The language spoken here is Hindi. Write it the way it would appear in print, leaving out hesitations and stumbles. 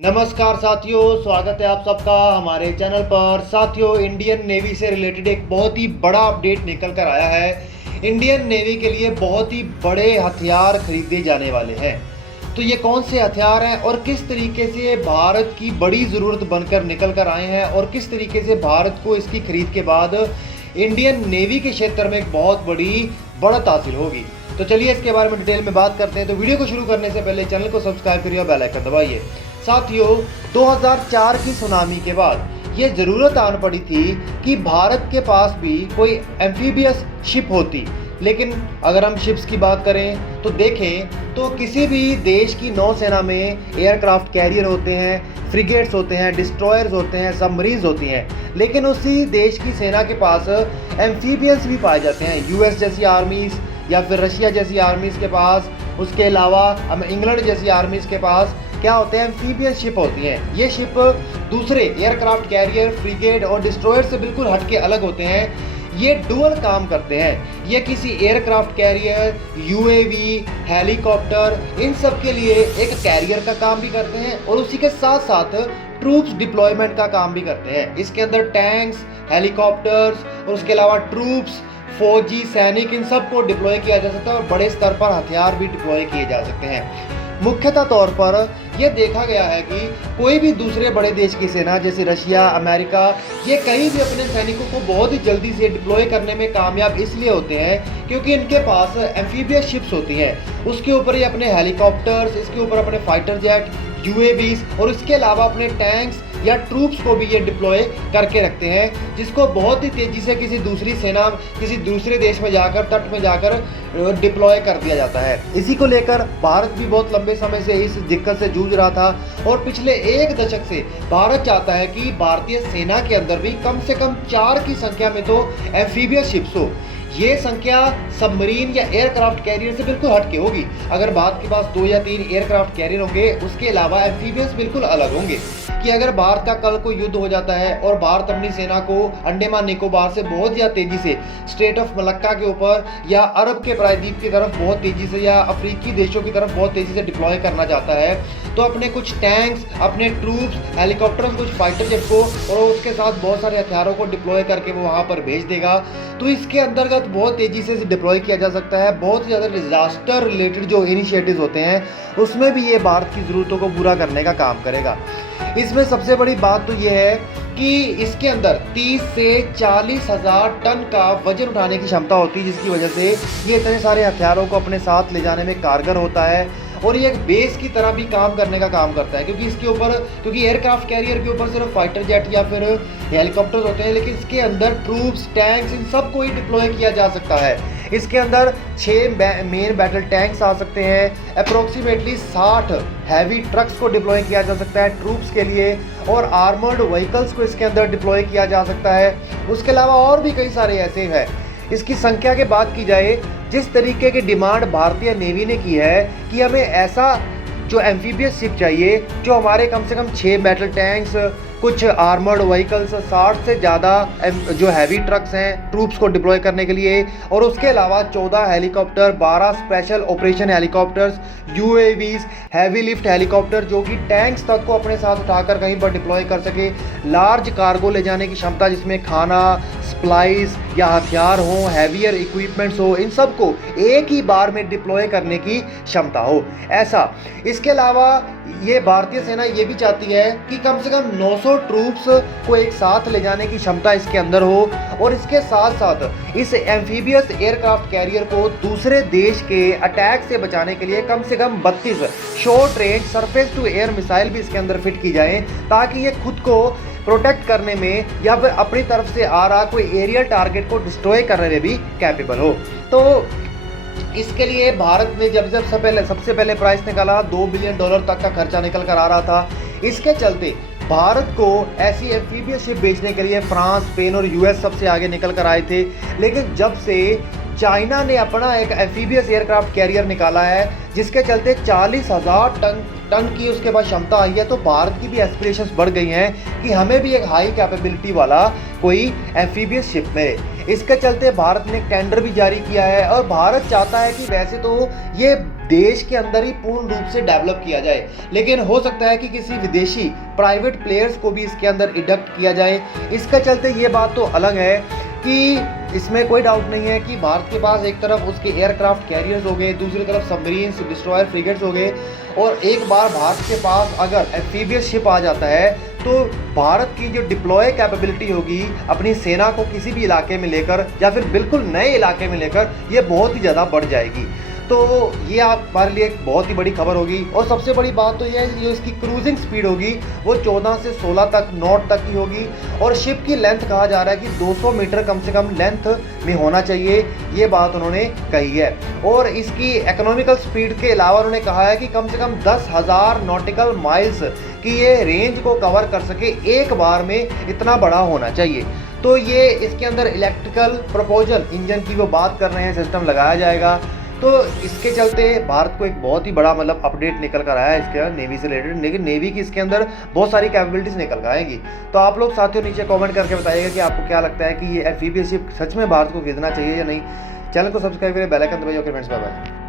नमस्कार साथियों, स्वागत है आप सबका हमारे चैनल पर। साथियों, इंडियन नेवी से रिलेटेड एक बहुत ही बड़ा अपडेट निकल कर आया है। इंडियन नेवी के लिए बहुत ही बड़े हथियार खरीदे जाने वाले हैं। तो ये कौन से हथियार हैं और किस तरीके से भारत की बड़ी ज़रूरत बनकर निकल कर आए हैं और किस तरीके से भारत को इसकी खरीद के बाद इंडियन नेवी के क्षेत्र में एक बहुत बड़ी बढ़त हासिल होगी। तो चलिए इसके बारे में डिटेल में बात करते हैं। तो वीडियो को शुरू करने से पहले चैनल को सब्सक्राइब करिए और बेल आइकन दबाइए। साथियों, 2004 की सुनामी के बाद ये ज़रूरत आन पड़ी थी कि भारत के पास भी कोई एम्फीबियस शिप होती। लेकिन अगर हम शिप्स की बात करें तो देखें तो किसी भी देश की नौसेना में एयरक्राफ्ट कैरियर होते हैं, फ्रिगेट्स होते हैं, डिस्ट्रॉयर्स होते हैं, सबमरीन्स होती हैं। लेकिन उसी देश की सेना के पास एम्फीबियंस भी पाए जाते हैं। यूएस जैसी आर्मीज़ या फिर रशिया जैसी आर्मीज़ के पास, उसके अलावा हम इंग्लैंड जैसी आर्मीज़ के पास क्या होते हैं, एम्फीबियस शिप होती हैं। ये शिप दूसरे एयरक्राफ्ट कैरियर, फ्रिगेट और डिस्ट्रॉयर से बिल्कुल हटके अलग होते हैं। ये डुअल काम करते हैं। ये किसी एयरक्राफ्ट कैरियर, यूएवी, हेलीकॉप्टर, इन सब के लिए एक कैरियर का काम भी करते हैं और उसी के साथ साथ ट्रूप्स डिप्लॉयमेंट का काम भी करते हैं। इसके अंदर टैंक्स, हेलीकॉप्टर्स और उसके अलावा ट्रूप्स, फौजी, सैनिक, इन सब को डिप्लॉय किया जा सकता है और बड़े स्तर पर हथियार भी डिप्लॉय किए जा सकते हैं। मुख्यतः तौर पर यह देखा गया है कि कोई भी दूसरे बड़े देश की सेना जैसे रशिया, अमेरिका, ये कहीं भी अपने सैनिकों को बहुत ही जल्दी से डिप्लॉय करने में कामयाब इसलिए होते हैं क्योंकि इनके पास एम्फीबियस शिप्स होती हैं। उसके ऊपर ये अपने हेलीकॉप्टर्स, इसके ऊपर अपने फाइटर जेट, यूएवीज और इसके अलावा अपने टैंक्स या ट्रूप्स को भी ये डिप्लॉय करके रखते हैं, जिसको बहुत ही तेज़ी से किसी दूसरी सेना, किसी दूसरे देश में जाकर, तट में जाकर डिप्लॉय कर दिया जाता है। इसी को लेकर भारत भी बहुत लंबे समय से इस दिक्कत से जूझ रहा था और पिछले एक दशक से भारत चाहता है कि भारतीय सेना के अंदर भी कम से कम 4 की संख्या में तो एम्फीबियस शिप्स हो। ये संख्या सबमरीन या एयरक्राफ्ट कैरियर से बिल्कुल हटके होगी। अगर भारत के पास 2 या 3 एयरक्राफ्ट कैरियर होंगे, उसके अलावा एम्फीबियस बिल्कुल अलग होंगे। कि अगर भारत का कल को युद्ध हो जाता है और भारत अपनी सेना को अंडमान निकोबार से बहुत ज़्यादा तेज़ी से स्ट्रेट ऑफ मलक्का के ऊपर या अरब के प्रायद्वीप की तरफ बहुत तेज़ी से या अफ्रीकी देशों की तरफ बहुत तेज़ी से डिप्लॉय करना चाहता है, तो अपने कुछ टैंक्स, अपने ट्रूप्स, हेलीकॉप्टर्स, कुछ फाइटर जेट को और उसके साथ बहुत सारे हथियारों को डिप्लॉय करके वो वहाँ पर भेज देगा। तो इसके अंतर्गत बहुत तेज़ी से डिप्लॉय किया जा सकता है। बहुत ज़्यादा डिजास्टर रिलेटेड जो इनिशिएटिव्स होते हैं उसमें भी ये भारत की ज़रूरतों को पूरा करने का काम करेगा। इसमें सबसे बड़ी बात तो ये है कि इसके अंदर 30 से 40 हज़ार टन का वजन उठाने की क्षमता होती है, जिसकी वजह से ये इतने सारे हथियारों को अपने साथ ले जाने में कारगर होता है और ये एक बेस की तरह भी काम करने का काम करता है। क्योंकि इसके ऊपर, क्योंकि एयरक्राफ्ट कैरियर के ऊपर सिर्फ फाइटर जेट या फिर हेलीकॉप्टर्स होते हैं, लेकिन इसके अंदर ट्रूप्स, टैंक्स, इन सब को ही डिप्लॉय किया जा सकता है। इसके अंदर 6 मेन बैटल टैंक्स आ सकते हैं, अप्रोक्सीमेटली 60 हैवी ट्रक्स को डिप्लॉय किया जा सकता है ट्रूप्स के लिए और आर्मर्ड व्हीकल्स को इसके अंदर डिप्लॉय किया जा सकता है। उसके अलावा और भी कई सारे ऐसे हैं। इसकी संख्या की बात की जाए, जिस तरीके की डिमांड भारतीय नेवी ने की है कि हमें ऐसा जो एम्फीबियस शिप चाहिए जो हमारे कम से कम 6 बैटल टैंक्स, कुछ आर्मर्ड व्हीकल्स, 60 से ज़्यादा जो हैवी ट्रक्स हैं ट्रूप्स को डिप्लॉय करने के लिए और उसके अलावा 14 helicopter, 12 special operation helicopters, UAVs, heavy lift helicopter जो कि टैंक्स तक को अपने साथ उठाकर कहीं पर डिप्लॉय कर सके, लार्ज कार्गो ले जाने की क्षमता जिसमें खाना, सप्लाईज या हथियार हो, हैवियर इक्विपमेंट्स हो, इन सब को एक ही बार में डिप्लॉय करने की क्षमता हो ऐसा। इसके अलावा ये भारतीय सेना ये भी चाहती है कि कम से कम 900 ट्रूप्स को एक साथ ले जाने की क्षमता इसके अंदर हो और इसके साथ साथ इस एम्फीबियस एयरक्राफ्ट कैरियर को दूसरे देश के अटैक से बचाने के लिए कम से कम 32 short range surface to air missile भी इसके अंदर फिट की जाए, ताकि ये खुद को प्रोटेक्ट करने में या फिर अपनी तरफ से आ रहा कोई एरियल टारगेट को डिस्ट्रॉय करने में भी कैपेबल हो। तो इसके लिए भारत ने जब सबसे पहले प्राइस निकाला, $2 बिलियन तक का खर्चा निकल कर आ रहा था। इसके चलते भारत को ऐसी एम्फीबियस शिप बेचने के लिए फ्रांस, स्पेन और यूएस सबसे आगे निकल कर आए थे। लेकिन जब से चाइना ने अपना एक एम्फीबियस एयरक्राफ्ट कैरियर निकाला है जिसके चलते 40,000 टन की उसके पास क्षमता आई है, तो भारत की भी एस्पिरेशंस बढ़ गई हैं कि हमें भी एक हाई कैपेबिलिटी वाला कोई एम्फीबियस शिप मिले। इसके चलते भारत ने टेंडर भी जारी किया है और भारत चाहता है कि वैसे तो ये देश के अंदर ही पूर्ण रूप से डेवलप किया जाए, लेकिन हो सकता है कि किसी विदेशी प्राइवेट प्लेयर्स को भी इसके अंदर इंडक्ट किया जाए। इसके चलते ये बात तो अलग है कि इसमें कोई डाउट नहीं है कि भारत के पास एक तरफ उसके एयरक्राफ्ट कैरियर्स हो गए, दूसरी तरफ सबमरीन्स, डिस्ट्रॉयर, फ्रिगेट्स हो गए, और एक बार भारत के पास अगर एम्फीबियस शिप आ जाता है तो भारत की जो डिप्लॉय कैपेबिलिटी होगी अपनी सेना को किसी भी इलाके में लेकर या फिर बिल्कुल नए इलाके में लेकर, ये बहुत ही ज़्यादा बढ़ जाएगी। तो ये आप हमारे लिए एक बहुत ही बड़ी खबर होगी। और सबसे बड़ी बात तो यह है कि जो इसकी क्रूजिंग स्पीड होगी वो 14 से 16 तक नॉट तक की होगी, और शिप की लेंथ कहा जा रहा है कि 200 मीटर कम से कम लेंथ में होना चाहिए, ये बात उन्होंने कही है। और इसकी इकोनॉमिकल स्पीड के अलावा उन्होंने कहा है कि कम से कम 10,000 नॉटिकल माइल्स की ये रेंज को कवर कर सके एक बार में, इतना बड़ा होना चाहिए। तो ये इसके अंदर इलेक्ट्रिकल प्रोपोजल इंजन की वो बात कर रहे हैं, सिस्टम लगाया जाएगा। तो इसके चलते भारत को एक बहुत ही बड़ा मतलब अपडेट निकल कर आया है इसके नेवी से रिलेटेड, लेकिन नेवी की इसके अंदर बहुत सारी कैपेबिलिटीज़ निकल कर आएंगी। तो आप लोग साथियों नीचे कमेंट करके बताइएगा कि आपको क्या लगता है कि ये एम्फीबियस शिप सच में भारत को खरीदना चाहिए या नहीं। चैनल को सब्सक्राइब करें, बेल आइकन दबाइए। Okay friends, bye bye.